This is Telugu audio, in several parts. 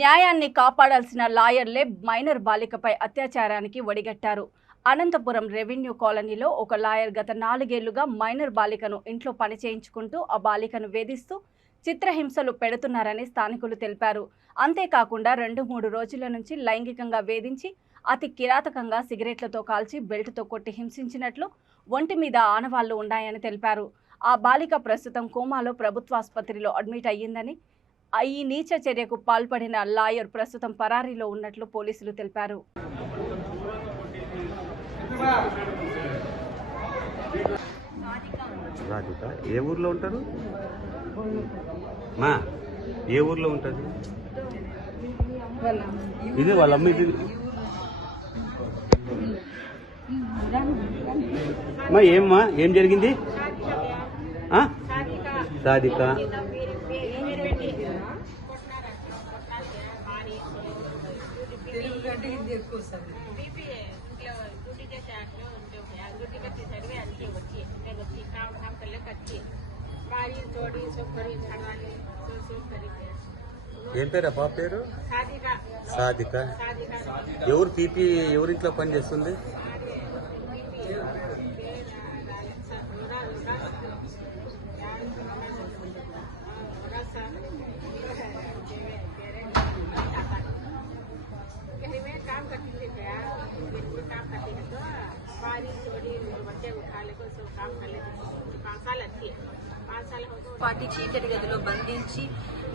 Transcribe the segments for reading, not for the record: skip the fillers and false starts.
న్యాయాన్ని కాపాడాల్సిన లాయర్లే మైనర్ బాలికపై అత్యాచారానికి ఒడిగట్టారు. అనంతపురం రెవెన్యూ కాలనీలో ఒక లాయర్ గత 4 ఏళ్లుగా మైనర్ బాలికను ఇంట్లో పని చేయించుకుంటూ ఆ బాలికను వేధిస్తూ చిత్రహింసలు పెడుతున్నారని స్థానికులు తెలిపారు. అంతేకాకుండా 2-3 రోజుల నుంచి లైంగికంగా వేధించి అతి కిరాతకంగా సిగరెట్లతో కాల్చి బెల్టుతో కొట్టి హింసించినట్లు ఒంటి మీద ఆనవాళ్లు ఉన్నాయని తెలిపారు. ఆ బాలిక ప్రస్తుతం కోమాలో ప్రభుత్వాసుపత్రిలో అడ్మిట్ అయ్యిందని, ఈ నీచ చర్యకు పాల్పడిన లాయర్ ప్రస్తుతం పరారీలో ఉన్నట్లు పోలీసులు తెలిపారు. ఏ ఊర్లో ఉంటారు? ఏ ఊర్లో ఉంటుంది? ఇది వాళ్ళ అమ్మ. ఇది ఏమ్మా, ఏం జరిగింది? సాధిక ఏం పేరు? పాప పేరు సాధిక. ఎవరు పీపీ ఎవరింట్లో పని చేస్తుంది? పార్టీ చీకటి గదిలో బంధించి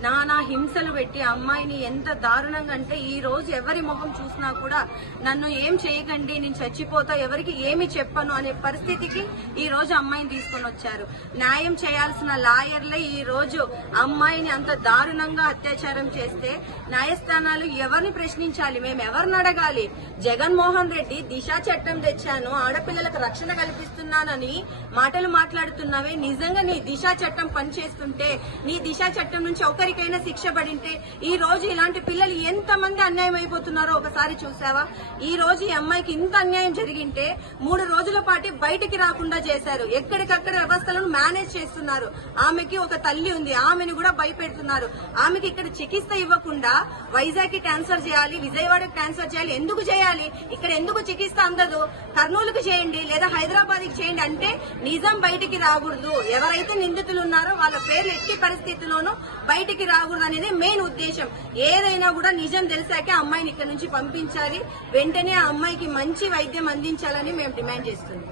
నానా హింసలు పెట్టి అమ్మాయిని ఎంత దారుణంగా అంటే ఈ రోజు ఎవరి ముఖం చూసినా కూడా నన్ను ఏం చేయకండి, నేను చచ్చిపోతా, ఎవరికి ఏమి చెప్పను అనే పరిస్థితికి ఈ రోజు అమ్మాయిని తీసుకొని వచ్చారు. న్యాయం చేయాల్సిన లాయర్లే ఈ రోజు అమ్మాయిని అంత దారుణంగా అత్యాచారం చేస్తే న్యాయస్థానాలు ఎవరిని ప్రశ్నించాలి? మేము ఎవరిని అడగాలి? జగన్మోహన్ రెడ్డి దిశా చట్టం తెచ్చాను, ఆడపిల్లలకు రక్షణ కల్పిస్తున్నానని మాటలు మాట్లాడుతున్నావే, నిజంగా నీ దిశా చట్టం పనిచేస్తుంటే, నీ దిశా చట్టం నుంచి ఒకరికైనా శిక్ష పడింటే ఈ రోజు ఇలాంటి పిల్లలు ఎంతమంది అన్యాయం అయిపోతున్నారో ఒకసారి చూసావా? ఈ రోజు ఈ అమ్మాయికి ఇంత అన్యాయం జరిగింటే 3 రోజుల పాటు బయటికి రాకుండా చేశారు. ఎక్కడికక్కడ వ్యవస్థలను మేనేజ్ చేస్తున్నారు. ఆమెకి ఒక తల్లి ఉంది, ఆమెను కూడా భయపెడుతున్నారు. ఆమెకి ఇక్కడ చికిత్స ఇవ్వకుండా వైజాగ్ కి ట్రాన్స్ఫర్ చేయాలి, విజయవాడకి ట్రాన్స్ఫర్ చేయాలి. ఎందుకు చేయాలి? ఇక్కడ ఎందుకు చికిత్స అందదు? కర్నూలుకు చేయండి లేదా హైదరాబాద్ కి చేయండి అంటే నిజం బయటికి రాకూడదు. ఎవరైతే నిందితులు ఉన్నారో వాళ్ళ పేర్లు ఎట్టి పరిస్థితుల్లోనూ బయటికి రాకూడదు అనేది మెయిన్ ఉద్దేశం. ఏదైనా కూడా నిజం తెలిసాకే అమ్మాయిని ఇక్కడ నుంచి పంపించాలి. వెంటనే ఆ అమ్మాయికి మంచి వైద్యం అందించాలని మేము డిమాండ్ చేస్తున్నాం.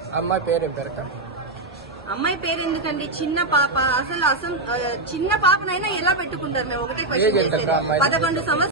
అమ్మాయి పేరు ఎందుకండి? చిన్న పాప. అసలు చిన్న పాపనైనా ఎలా పెట్టుకుంటారు? మేము ఒకటే క్వశ్చన్ చేసేది. 11 సంవత్సరాలు